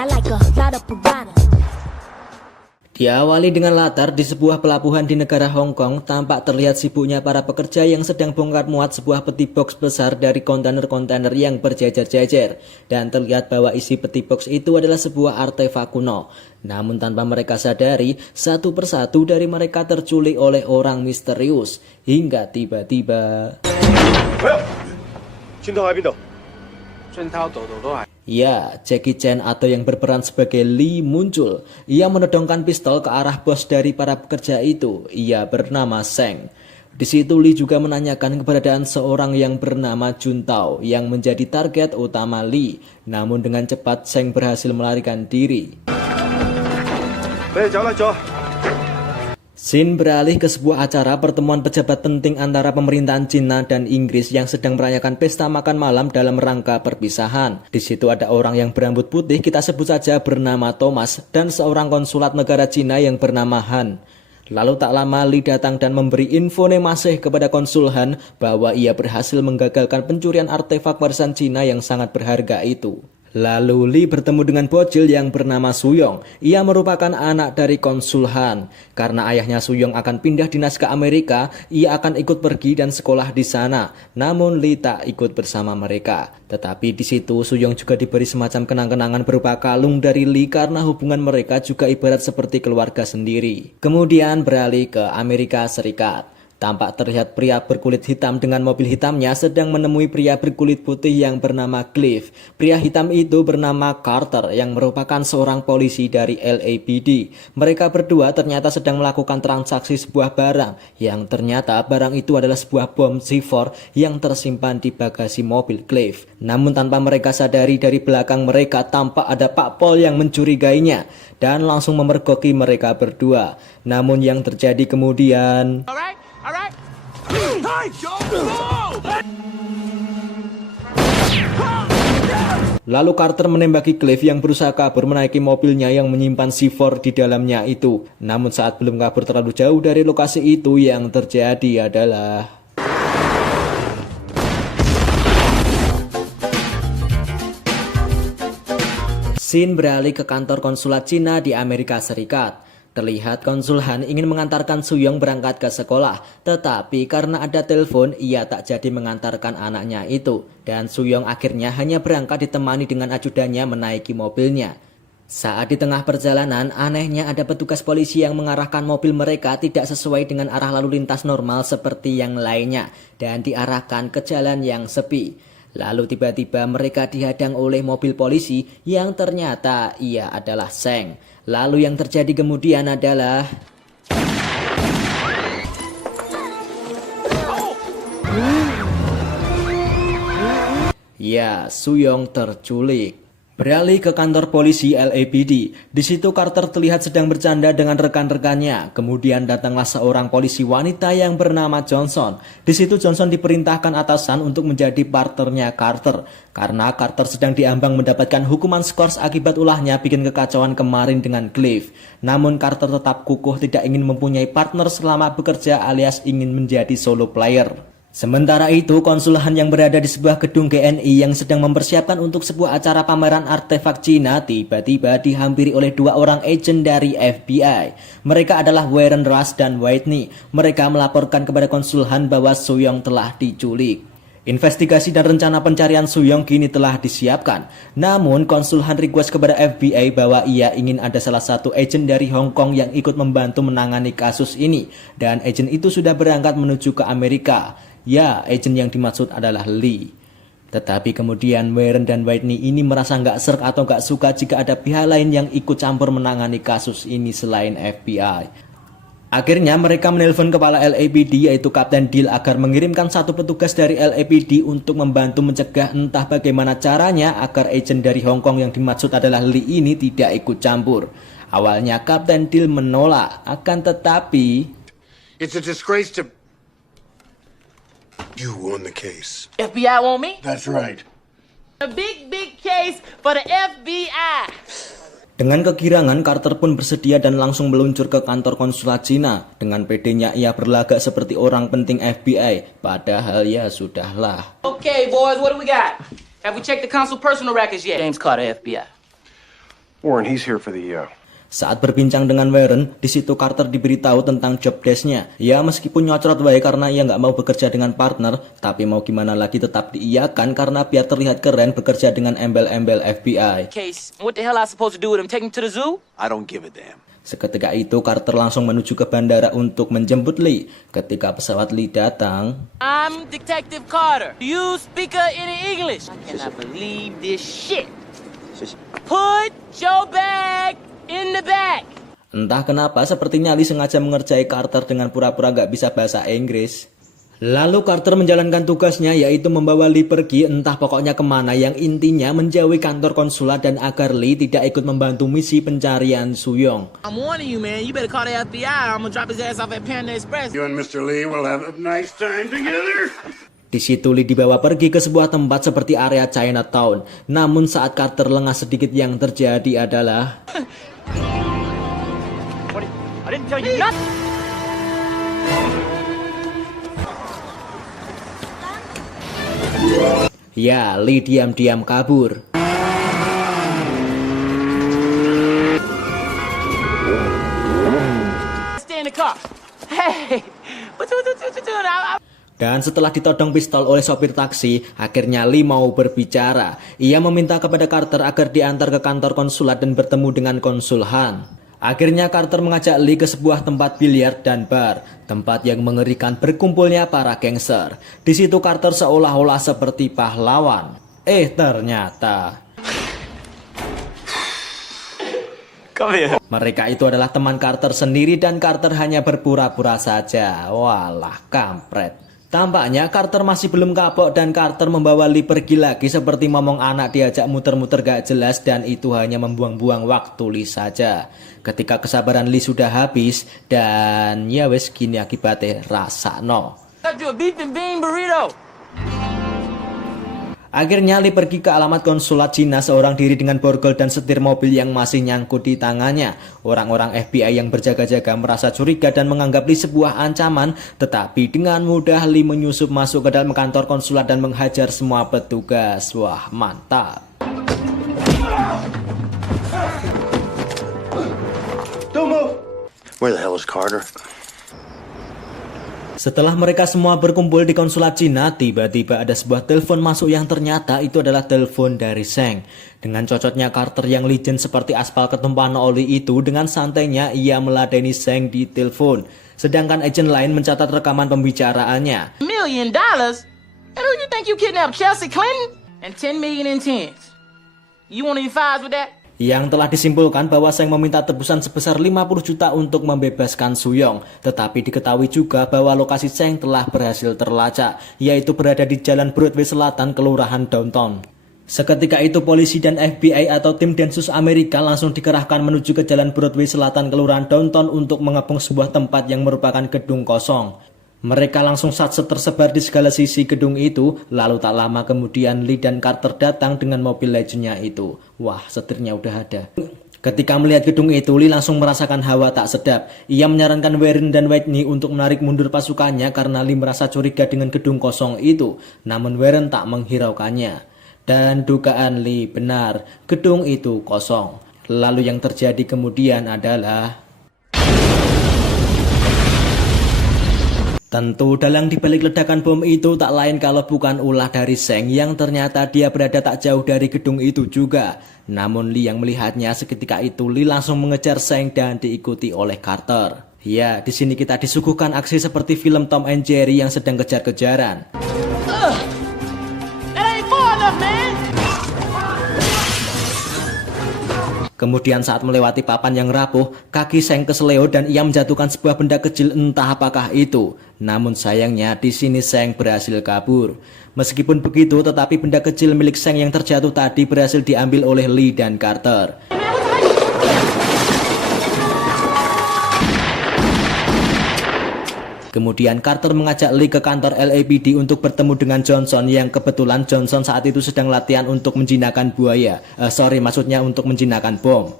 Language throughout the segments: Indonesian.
I like a lot of piranha. Diawali dengan latar di sebuah pelabuhan di negara Hong Kong, tampak terlihat sibuknya para pekerja yang sedang bongkar muat sebuah peti box besar dari kontainer-kontainer yang berjejer-jejer. Dan terlihat bahwa isi peti box itu adalah sebuah artefak kuno. Namun tanpa mereka sadari, satu persatu dari mereka terculik oleh orang misterius. Hingga tiba-tiba... Ya, Jackie Chan atau yang berperan sebagai Lee muncul. Ia menodongkan pistol ke arah bos dari para pekerja itu. Ia bernama Seng. Di situ Lee juga menanyakan keberadaan seorang yang bernama Juntao yang menjadi target utama Lee. Namun dengan cepat Seng berhasil melarikan diri. Scene beralih ke sebuah acara pertemuan pejabat penting antara pemerintahan Cina dan Inggris yang sedang merayakan pesta makan malam dalam rangka perpisahan. Di situ ada orang yang berambut putih, kita sebut saja bernama Thomas, dan seorang konsulat negara Cina yang bernama Han. Lalu tak lama Lee datang dan memberi info nemasih kepada konsul Han bahwa ia berhasil menggagalkan pencurian artefak warisan Cina yang sangat berharga itu. Lalu Lee bertemu dengan bocil yang bernama Suyong. Ia merupakan anak dari konsul Han. Karena ayahnya Suyong akan pindah dinas ke Amerika, ia akan ikut pergi dan sekolah di sana. Namun Lee tak ikut bersama mereka. Tetapi di situ Suyong juga diberi semacam kenang-kenangan berupa kalung dari Lee karena hubungan mereka juga ibarat seperti keluarga sendiri. Kemudian beralih ke Amerika Serikat. Tampak terlihat pria berkulit hitam dengan mobil hitamnya sedang menemui pria berkulit putih yang bernama Cliff. Pria hitam itu bernama Carter yang merupakan seorang polisi dari LAPD. Mereka berdua ternyata sedang melakukan transaksi sebuah barang yang ternyata barang itu adalah sebuah bom C4 yang tersimpan di bagasi mobil Cliff. Namun tanpa mereka sadari, dari belakang mereka tampak ada Pak Pol yang mencurigainya dan langsung memergoki mereka berdua. Namun yang terjadi kemudian... Lalu Carter menembaki Cliff yang berusaha kabur menaiki mobilnya yang menyimpan C4 di dalamnya itu. Namun saat belum kabur terlalu jauh dari lokasi itu, yang terjadi adalah... Scene beralih ke kantor konsulat Cina di Amerika Serikat. Terlihat konsul Han ingin mengantarkan Suyong berangkat ke sekolah, tetapi karena ada telepon, ia tak jadi mengantarkan anaknya itu. Dan Suyong akhirnya hanya berangkat ditemani dengan ajudannya menaiki mobilnya. Saat di tengah perjalanan, anehnya ada petugas polisi yang mengarahkan mobil mereka tidak sesuai dengan arah lalu lintas normal seperti yang lainnya, dan diarahkan ke jalan yang sepi. Lalu tiba-tiba mereka dihadang oleh mobil polisi yang ternyata ia adalah Seng. Lalu yang terjadi kemudian adalah... Ya, Suyong terculik. Beralih ke kantor polisi LAPD. Di situ Carter terlihat sedang bercanda dengan rekan-rekannya. Kemudian datanglah seorang polisi wanita yang bernama Johnson. Di situ Johnson diperintahkan atasan untuk menjadi partnernya Carter. Karena Carter sedang diambang mendapatkan hukuman skors akibat ulahnya bikin kekacauan kemarin dengan Cliff. Namun Carter tetap kukuh tidak ingin mempunyai partner selama bekerja alias ingin menjadi solo player. Sementara itu, konsul Han yang berada di sebuah gedung GNI yang sedang mempersiapkan untuk sebuah acara pameran artefak Cina tiba-tiba dihampiri oleh dua orang agen dari FBI. Mereka adalah Warren Rush dan Whitney. Mereka melaporkan kepada konsul Han bahwa Suyong telah diculik. Investigasi dan rencana pencarian Suyong kini telah disiapkan. Namun konsul Han request kepada FBI bahwa ia ingin ada salah satu agen dari Hong Kong yang ikut membantu menangani kasus ini. Dan agen itu sudah berangkat menuju ke Amerika. Ya, agen yang dimaksud adalah Lee. Tetapi kemudian Warren dan Whitney ini merasa nggak serk atau nggak suka jika ada pihak lain yang ikut campur menangani kasus ini selain FBI. Akhirnya mereka menelpon kepala LAPD yaitu Kapten Deal agar mengirimkan satu petugas dari LAPD untuk membantu mencegah entah bagaimana caranya agar agen dari Hong Kong yang dimaksud adalah Lee ini tidak ikut campur. Awalnya Kapten Deal menolak, akan tetapi... It's a disgrace to... You won the case. FBI want me? That's right. A big case for the FBI. Dengan kegirangan, Carter pun bersedia dan langsung meluncur ke kantor konsulat Cina. Dengan pedenya ia berlagak seperti orang penting FBI. Padahal ya sudahlah. Okay boys, what do we got? Have we checked the consul personal records yet? James Carter, FBI. Warren, he's here for the Saat berbincang dengan Warren, di situ Carter diberitahu tentang job desk-nya. Ya meskipun nyocrot wae karena ia nggak mau bekerja dengan partner, tapi mau gimana lagi tetap diiyakan karena biar terlihat keren bekerja dengan embel-embel FBI. Case. What the hell I supposed to do with him? Take him to the zoo? I don't give a damn. Seketika itu Carter langsung menuju ke bandara untuk menjemput Lee. Ketika pesawat Lee datang, I'm Detective Carter. Do you speak any English? I cannot believe this shit. Put your bag in the back. entah kenapa sepertinya Lee sengaja mengerjai Carter dengan pura-pura nggak bisa bahasa Inggris. Lalu Carter menjalankan tugasnya yaitu membawa Lee pergi entah pokoknya kemana yang intinya menjauhi kantor konsulat dan agar Lee tidak ikut membantu misi pencarian Suyong. I'm warning you, man. You better call the FBI. I'm gonna drop his ass off at Panda Express. You and Mr. Lee will have a nice time together. Di situ Lee dibawa pergi ke sebuah tempat seperti area Chinatown. Namun saat Carter lengah sedikit yang terjadi adalah I didn't tell you nothing. ya Lee diam-diam kabur. Stay in the car. Hey, what you doing? Dan setelah ditodong pistol oleh sopir taksi, akhirnya Lee mau berbicara. Ia meminta kepada Carter agar diantar ke kantor konsulat dan bertemu dengan konsul Han. Akhirnya Carter mengajak Lee ke sebuah tempat biliar dan bar, tempat yang mengerikan berkumpulnya para gangster. Di situ Carter seolah-olah seperti pahlawan. Ternyata mereka itu adalah teman Carter sendiri dan Carter hanya berpura-pura saja. Walah, kampret. Tampaknya Carter masih belum kapok dan Carter membawa Lee pergi lagi seperti momong anak diajak muter-muter gak jelas dan itu hanya membuang-buang waktu Lee saja. Ketika kesabaran Lee sudah habis dan ya wes gini akibatnya rasakno. Got you a beef and bean burrito. Akhirnya Lee pergi ke alamat konsulat Cina seorang diri dengan borgol dan setir mobil yang masih nyangkut di tangannya. Orang-orang FBI yang berjaga-jaga merasa curiga dan menganggap Lee sebuah ancaman. Tetapi dengan mudah Lee menyusup masuk ke dalam kantor konsulat dan menghajar semua petugas. Wah, mantap. Don't move! Where the hell is Carter? Setelah mereka semua berkumpul di konsulat Cina, tiba-tiba ada sebuah telepon masuk yang ternyata itu adalah telepon dari Seng. Dengan cocotnya Carter yang licin seperti aspal ketumpahan oli itu, dengan santainya ia meladeni Seng di telepon. Sedangkan agen lain mencatat rekaman pembicaraannya. $1 million? And who you think you kidnapped? Chelsea Clinton? And 10 million in tens. You want any fives with that? Yang telah disimpulkan bahwa Seng meminta tebusan sebesar 50 juta untuk membebaskan Suyong. Tetapi diketahui juga bahwa lokasi Seng telah berhasil terlacak, yaitu berada di Jalan Broadway Selatan, Kelurahan Downtown. Seketika itu polisi dan FBI atau tim Densus Amerika langsung dikerahkan menuju ke Jalan Broadway Selatan, Kelurahan Downtown untuk mengepung sebuah tempat yang merupakan gedung kosong. Mereka langsung satset tersebar di segala sisi gedung itu. Lalu tak lama kemudian Lee dan Carter datang dengan mobil legendnya itu. Wah, setirnya udah ada. Ketika melihat gedung itu, Lee langsung merasakan hawa tak sedap. Ia menyarankan Warren dan Whitney untuk menarik mundur pasukannya karena Lee merasa curiga dengan gedung kosong itu. Namun Warren tak menghiraukannya. Dan dugaan Lee benar, gedung itu kosong. Lalu yang terjadi kemudian adalah tentu dalang dibalik ledakan bom itu tak lain kalau bukan ulah dari Seng yang ternyata dia berada tak jauh dari gedung itu juga. Namun Lee yang melihatnya seketika itu Lee langsung mengejar Seng dan diikuti oleh Carter. Ya, di sini kita disuguhkan aksi seperti film Tom and Jerry yang sedang kejar-kejaran. That ain't far enough, man. Kemudian saat melewati papan yang rapuh, kaki Seng keseleo dan ia menjatuhkan sebuah benda kecil entah apakah itu. Namun sayangnya di sini Seng berhasil kabur. Meskipun begitu, tetapi benda kecil milik Seng yang terjatuh tadi berhasil diambil oleh Lee dan Carter. Kemudian Carter mengajak Lee ke kantor LAPD untuk bertemu dengan Johnson yang kebetulan Johnson saat itu sedang latihan untuk menjinakkan buaya. Maksudnya untuk menjinakkan bom.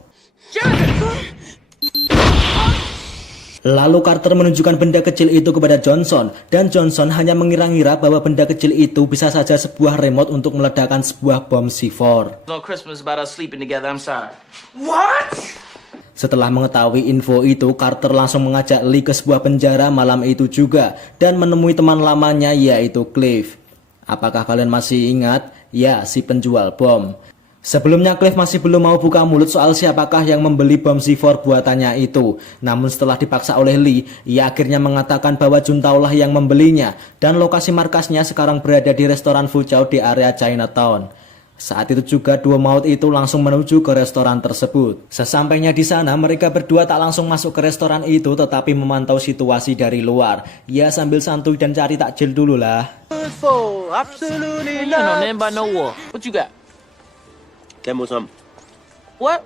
Lalu Carter menunjukkan benda kecil itu kepada Johnson, dan Johnson hanya mengira-ngira bahwa benda kecil itu bisa saja sebuah remote untuk meledakkan sebuah bom C4. On Christmas about us sleeping together, I'm sorry. Setelah mengetahui info itu, Carter langsung mengajak Lee ke sebuah penjara malam itu juga dan menemui teman lamanya yaitu Cliff. Apakah kalian masih ingat? Ya, si penjual bom. Sebelumnya Cliff masih belum mau buka mulut soal siapakah yang membeli bom C4 buatannya itu. Namun setelah dipaksa oleh Lee, ia akhirnya mengatakan bahwa Juntao lah yang membelinya dan lokasi markasnya sekarang berada di restoran Foochow di area Chinatown. Saat itu juga dua maut itu langsung menuju ke restoran tersebut. Sesampainya di sana, mereka berdua tak langsung masuk ke restoran itu tetapi memantau situasi dari luar. Ya sambil santuy dan cari takjil dulu lah. Absolutely not. No name by no war. What you got? Camel something. What?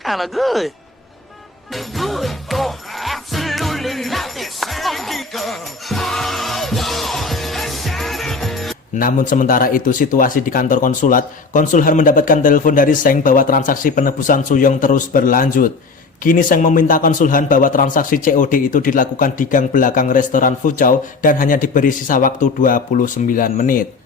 Kinda good. Namun sementara itu situasi di kantor konsulat, konsul Han mendapatkan telepon dari Seng bahwa transaksi penebusan Suyong terus berlanjut. Kini Seng meminta konsul Han bahwa transaksi COD itu dilakukan di gang belakang restoran Foochow dan hanya diberi sisa waktu 29 menit.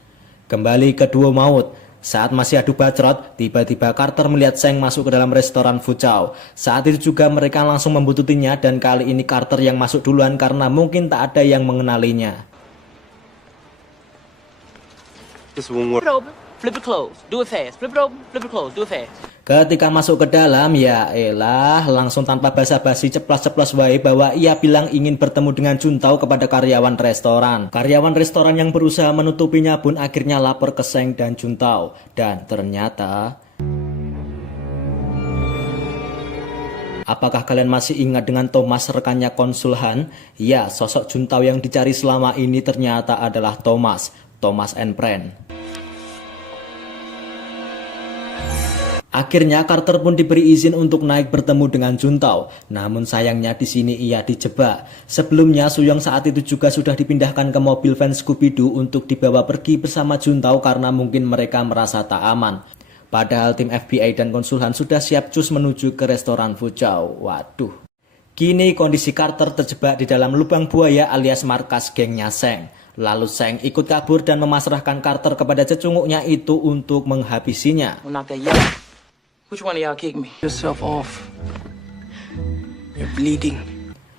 Kembali ke duo maut. Saat masih adu bacrot, tiba-tiba Carter melihat Seng masuk ke dalam restoran Foochow. Saat itu juga mereka langsung membututinya dan kali ini Carter yang masuk duluan karena mungkin tak ada yang mengenalinya. This one more. Flip it open, flip it closed. Do it fast. Flip it open, flip it closed. Do it fast. Ketika masuk ke dalam, ya elah, langsung tanpa basa-basi ceplas-ceplos wae bahwa ia bilang ingin bertemu dengan Juntao kepada karyawan restoran. Karyawan restoran yang berusaha menutupinya pun akhirnya lapor ke Seng dan Juntao. Dan ternyata... Apakah kalian masih ingat dengan Thomas rekannya konsul Han? Ya, sosok Juntao yang dicari selama ini ternyata adalah Thomas and Friend. Akhirnya Carter pun diberi izin untuk naik bertemu dengan Juntao. Namun sayangnya di sini ia dijebak. Sebelumnya Suyong saat itu juga sudah dipindahkan ke mobil van Scooby-Doo untuk dibawa pergi bersama Juntao karena mungkin mereka merasa tak aman. Padahal tim FBI dan konsul Han sudah siap cus menuju ke restoran Foochow. Waduh. Kini kondisi Carter terjebak di dalam lubang buaya alias markas gengnya Seng. Lalu Seng ikut kabur dan memasrahkan Carter kepada cecunguknya itu untuk menghabisinya. Knock that yellow. Which one of y'all kicked me? Yourself off. You're bleeding.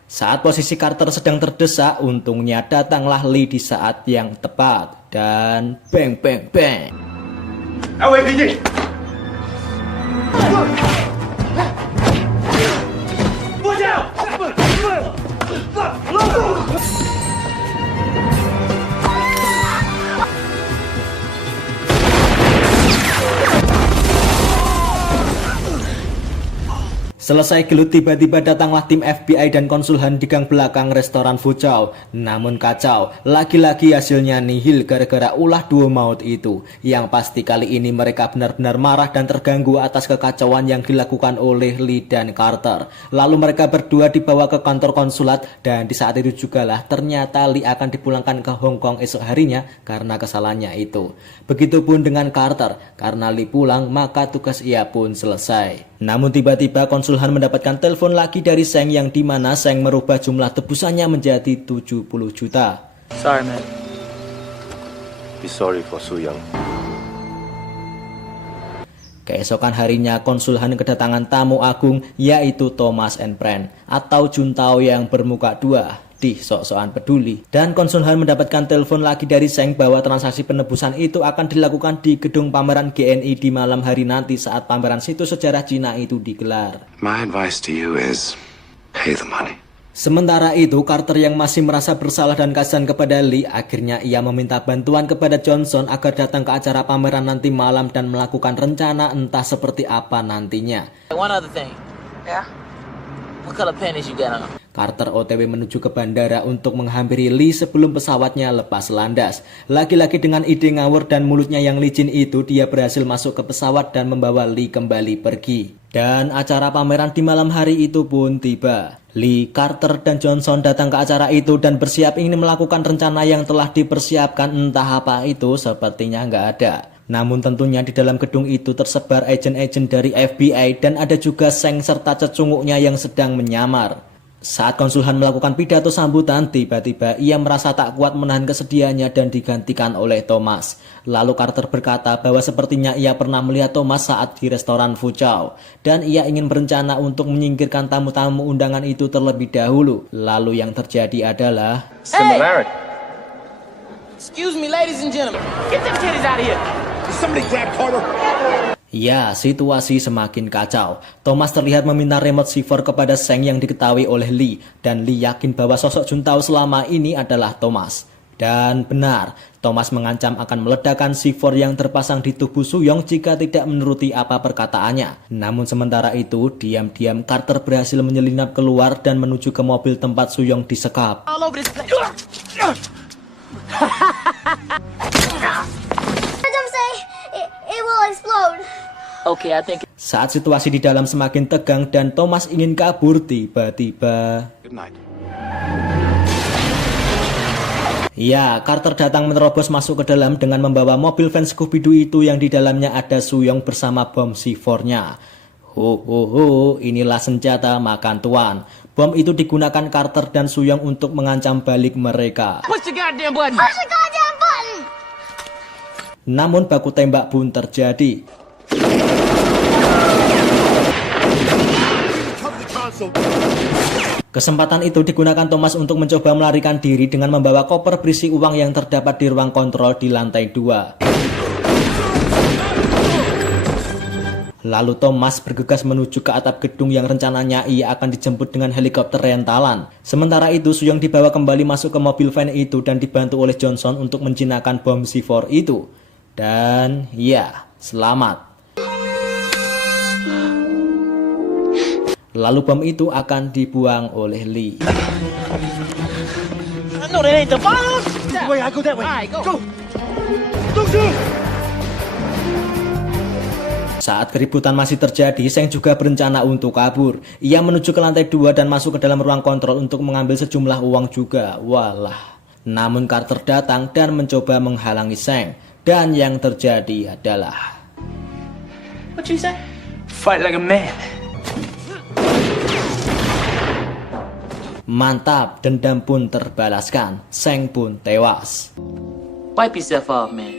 Saat posisi Carter sedang terdesak, untungnya datanglah Lee di saat yang tepat. Dan bang bang bang. LAPD! Watch out! Selesai gelut tiba-tiba datanglah tim FBI dan konsul Han di gang belakang restoran Foochow. Namun kacau, lagi-lagi hasilnya nihil gara-gara ulah duo maut itu. Yang pasti kali ini mereka benar-benar marah dan terganggu atas kekacauan yang dilakukan oleh Lee dan Carter. Lalu mereka berdua dibawa ke kantor konsulat dan di saat itu jugalah ternyata Lee akan dipulangkan ke Hong Kong esok harinya karena kesalahannya itu. Begitupun dengan Carter, karena Lee pulang maka tugas ia pun selesai. Namun tiba-tiba konsul Han mendapatkan telepon lagi dari Seng yang dimana Seng merubah jumlah tebusannya menjadi 70 juta. Sorry, man. Be sorry for Suyong. Keesokan harinya konsul Han kedatangan tamu agung yaitu Thomas and Friend atau Juntao yang bermuka dua. Sok-sokan peduli. Dan konsul Han mendapatkan telepon lagi dari Seng bahwa transaksi penebusan itu akan dilakukan di gedung pameran GNI di malam hari nanti saat pameran situs sejarah Cina itu digelar. My advice to you is pay the money. Sementara itu Carter yang masih merasa bersalah dan kasihan kepada Lee, akhirnya ia meminta bantuan kepada Johnson agar datang ke acara pameran nanti malam dan melakukan rencana entah seperti apa nantinya. One other thing. Yeah? What color panties you got on? Carter OTW menuju ke bandara untuk menghampiri Lee sebelum pesawatnya lepas landas. Lagi-lagi dengan ide ngawur dan mulutnya yang licin itu, dia berhasil masuk ke pesawat dan membawa Lee kembali pergi. Dan acara pameran di malam hari itu pun tiba. Lee, Carter, dan Johnson datang ke acara itu dan bersiap ingin melakukan rencana yang telah dipersiapkan, entah apa itu, sepertinya nggak ada. Namun tentunya di dalam gedung itu tersebar agen-agen dari FBI dan ada juga Seng serta cecunguknya yang sedang menyamar. Saat konsulhan melakukan pidato sambutan, tiba-tiba ia merasa tak kuat menahan kesedihannya dan digantikan oleh Thomas. Lalu Carter berkata bahwa sepertinya ia pernah melihat Thomas saat di restoran Fu Chao, dan ia ingin berencana untuk menyingkirkan tamu-tamu undangan itu terlebih dahulu. Lalu yang terjadi adalah... Hey! Excuse me, ladies and gentlemen. Get them titties out of here. Somebody grab Carter. Ya, situasi semakin kacau. Thomas terlihat meminta remote C4 kepada Seng yang diketahui oleh Lee, dan Lee yakin bahwa sosok Juntao selama ini adalah Thomas. Dan benar, Thomas mengancam akan meledakkan C4 yang terpasang di tubuh Suyong jika tidak menuruti apa perkataannya. Namun sementara itu, diam-diam Carter berhasil menyelinap keluar dan menuju ke mobil tempat Suyong disekap. All over this place. It will explode. Okay, I think. Saat situasi di dalam semakin tegang dan Thomas ingin kabur, tiba-tiba... Good night. Ya, Carter datang menerobos masuk ke dalam dengan membawa mobil van Scooby-Doo itu yang di dalamnya ada Suyong bersama bom C4-nya. Inilah senjata makan tuan. Bom itu digunakan Carter dan Suyong untuk mengancam balik mereka. Push the goddamn button. Push the goddamn button. Namun baku tembak pun terjadi. Kesempatan itu digunakan Thomas untuk mencoba melarikan diri dengan membawa koper berisi uang yang terdapat di ruang kontrol di lantai 2. Lalu Thomas bergegas menuju ke atap gedung yang rencananya ia akan dijemput dengan helikopter rentalan. Sementara itu Suyong dibawa kembali masuk ke mobil van itu dan dibantu oleh Johnson untuk menjinakkan bom C4 itu. Dan ya, selamat. Lalu bom itu akan dibuang oleh Lee. No, that ain't the bomb. Wait, I go that way. All right, go. Don't shoot! Saat keributan masih terjadi, Seng juga berencana untuk kabur. Ia menuju ke lantai 2 dan masuk ke dalam ruang kontrol untuk mengambil sejumlah uang juga. Walah. Namun Carter datang dan mencoba menghalangi Seng. Dan yang terjadi adalah... What you say? Fight like a man. Mantap, dendam pun terbalaskan. Seng pun tewas. Wipe yourself off, man.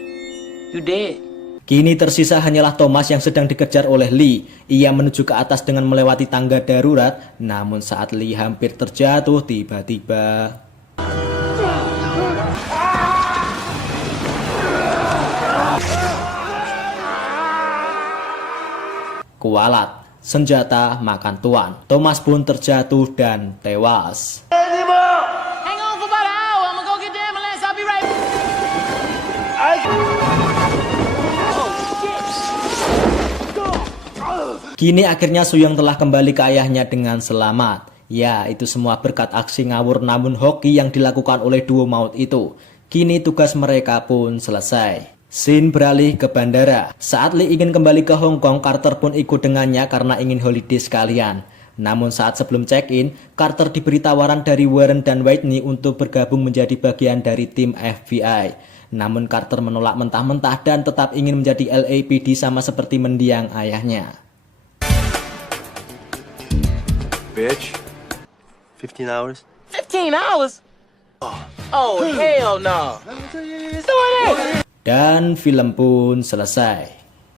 You dead. Kini tersisa hanyalah Thomas yang sedang dikejar oleh Lee. Ia menuju ke atas dengan melewati tangga darurat. Namun saat Lee hampir terjatuh, tiba-tiba... kualat, senjata makan tuan. Thomas pun terjatuh dan tewas. Hang on for about an hour. I'm gonna go get the ambulance. I'll be right back. Kini akhirnya Suyong telah kembali ke ayahnya dengan selamat. Ya, itu semua berkat aksi ngawur namun hoki yang dilakukan oleh duo maut itu. Kini tugas mereka pun selesai. Scene beralih ke bandara. Saat Lee ingin kembali ke Hong Kong, Carter pun ikut dengannya karena ingin holiday sekalian. Namun saat sebelum check-in, Carter diberi tawaran dari Warren dan Whitney untuk bergabung menjadi bagian dari tim FBI. Namun Carter menolak mentah-mentah dan tetap ingin menjadi LAPD sama seperti mendiang ayahnya. Bitch. 15 hours? 15 hours? Oh, hell no. Dan film pun selesai.